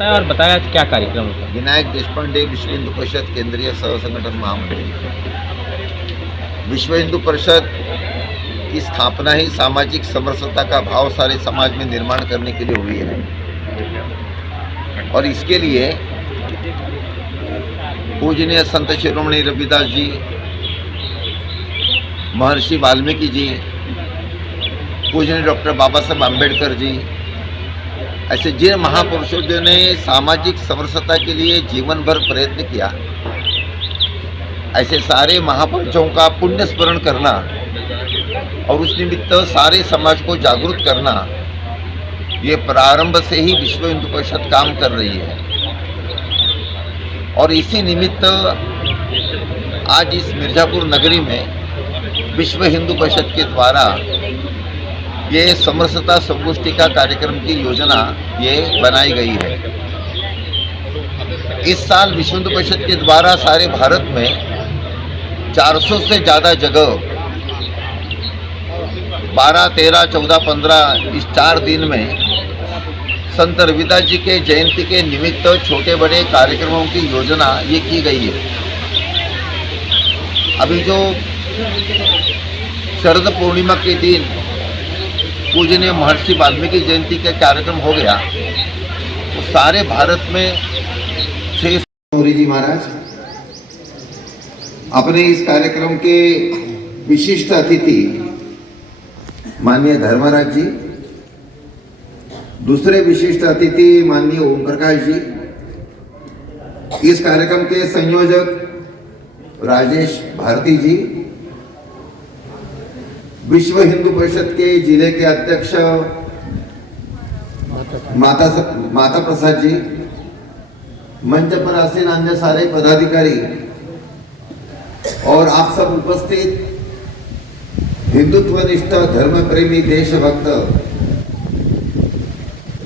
बताया और बताया क्या कार्यक्रम होगा। विनायक देशपांडे विश्व हिंदू परिषद केंद्रीय सह संगठन महामंत्री। विश्व हिंदू परिषद की स्थापना ही सामाजिक समरसता का भाव सारे समाज में निर्माण करने के लिए हुई है और इसके लिए पूजनीय संत शिरोमणि रविदास जी, महर्षि वाल्मीकि जी, पूजनीय डॉक्टर बाबा साहब आम्बेडकर जी, ऐसे जिन महापुरुषों ने सामाजिक समरसता के लिए जीवन भर प्रयत्न किया, ऐसे सारे महापुरुषों का पुण्य स्मरण करना और उस निमित्त सारे समाज को जागरूक करना, ये प्रारंभ से ही विश्व हिंदू परिषद काम कर रही है। और इसी निमित्त आज इस मिर्जापुर नगरी में विश्व हिंदू परिषद के द्वारा ये समरसता संगोष्ठी का कार्यक्रम की योजना ये बनाई गई है। इस साल विश्व हिंदू परिषद के द्वारा सारे भारत में 400 से ज़्यादा जगह 12, 13, 14, 15 इस 4 दिन में संत रविदास जी के जयंती के निमित्त छोटे बड़े कार्यक्रमों की योजना ये की गई है। अभी जो शरद पूर्णिमा के दिन पूजनीय महर्षि वाल्मीकि जयंती का कार्यक्रम हो गया, तो सारे भारत में 6 जी महाराज अपने इस कार्यक्रम के विशिष्ट अतिथि माननीय धर्मराज जी, दूसरे विशिष्ट अतिथि माननीय ओम प्रकाश जी, इस कार्यक्रम के संयोजक राजेश भारती जी, विश्व हिंदू परिषद के जिले के अध्यक्ष माता प्रसाद जी, मंच पर आसीन अन्य सारे पदाधिकारी और आप सब उपस्थित हिंदुत्वनिष्ठ धर्म प्रेमी देशभक्त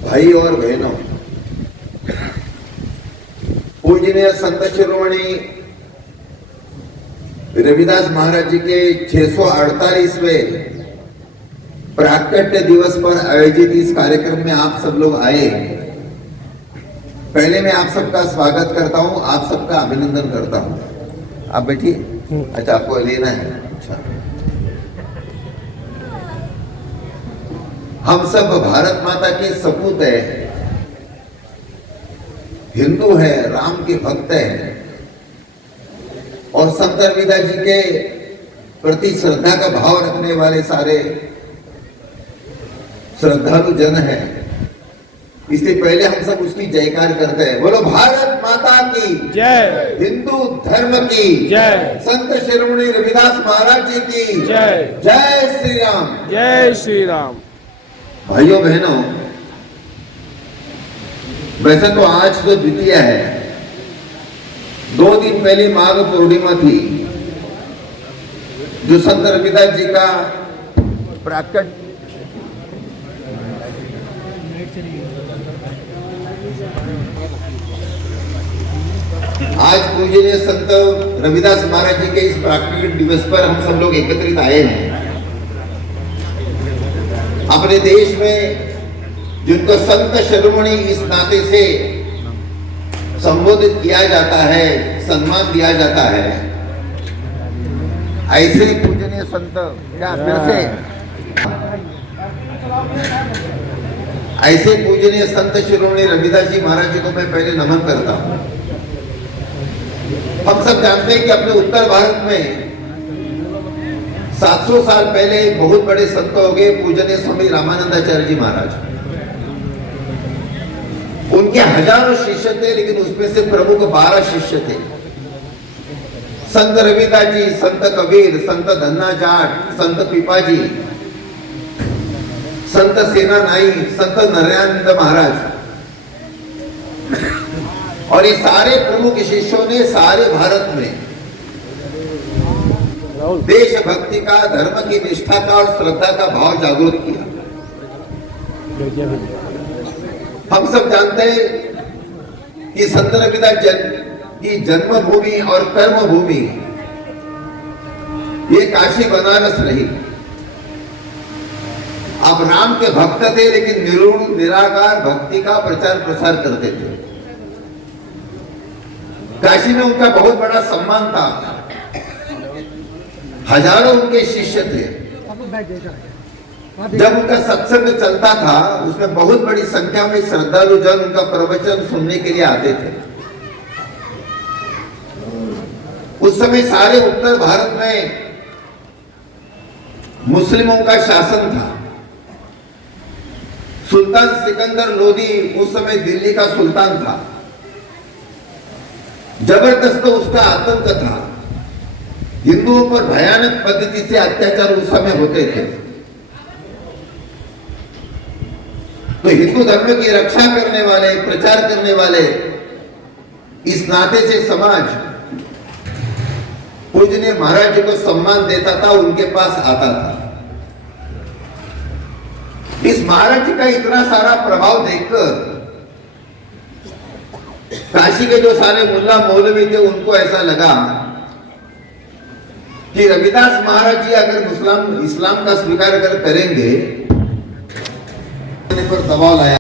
भाई और बहनों, पूजनीय संत शिरोमणि रविदास महाराज जी के 648वें प्राकट्य दिवस पर आयोजित इस कार्यक्रम में आप सब लोग आए। पहले मैं आप सबका स्वागत करता हूं, आप सबका अभिनंदन करता हूं। आप बैठिए। अच्छा, आपको लेना है? अच्छा। हम सब भारत माता के सपूत है, हिंदू है, राम के भक्त है और संत रविदास जी के प्रति श्रद्धा का भाव रखने वाले सारे श्रद्धालु जन हैं। इसलिए पहले हम सब उसकी जयकार करते हैं। बोलो भारत माता की जय, हिंदू धर्म की जय, संत शिरोमणि रविदास महाराज जी की जय, जय श्री राम, जय श्री राम। भाइयों बहनों, वैसे तो आज तो द्वितीया है, 2 दिन पहले माघ पूर्णिमा थी, जो संत रविदास जी का प्राकट आज पूजनीय संत रविदास महाराज जी के इस प्राकट दिवस पर हम सब लोग एकत्रित आए हैं। अपने देश में जिनको संत शिरोमणि इस नाते से संबोधित किया जाता है, सम्मान दिया जाता है, ऐसे पूजनीय संत ऐसे पूजनीय संत शिरोमणि रविदास जी महाराज जी को मैं पहले नमन करता हूं। हम सब जानते हैं कि अपने उत्तर भारत में 700 साल पहले एक बहुत बड़े संत हो गए पूजनीय स्वामी रामानंदाचार्य जी महाराज। उनके हजारों शिष्य थे, लेकिन उसमें से प्रमुख 12 शिष्य थे। संत रविदास जी, संत कबीर, संत धन्ना जाट, संत पिपाजी, संत सेना नाई, संत नरयानंद महाराज और ये सारे प्रमुख शिष्यों ने सारे भारत में देशभक्ति का, धर्म की निष्ठा का और श्रद्धा का भाव जागरूक किया। हम सब जानते हैं कि संत रविदास की जन्मभूमि और कर्मभूमि ये काशी बनारस रही। आप राम के भक्त थे, लेकिन निर्गुण निराकार भक्ति का प्रचार प्रसार करते थे। काशी में उनका बहुत बड़ा सम्मान था, हजारों उनके शिष्य थे। जब उनका सत्संग चलता था, उसमें बहुत बड़ी संख्या में श्रद्धालु जन उनका प्रवचन सुनने के लिए आते थे। उस समय सारे उत्तर भारत में मुस्लिमों का शासन था। सुल्तान सिकंदर लोदी उस समय दिल्ली का सुल्तान था। जबरदस्त उसका आतंक था। हिंदुओं पर भयानक पद्धति से अत्याचार उस समय होते थे। तो हिंदू धर्म की रक्षा करने वाले, प्रचार करने वाले, इस नाते से समाज पूजनीय महाराज जी को सम्मान देता था, उनके पास आता था। इस महाराज जी का इतना सारा प्रभाव देखकर काशी के जो सारे मुल्ला मौलवी थे, उनको ऐसा लगा कि रविदास महाराज जी अगर इस्लाम का स्वीकार करेंगे, पर दबाव लाया।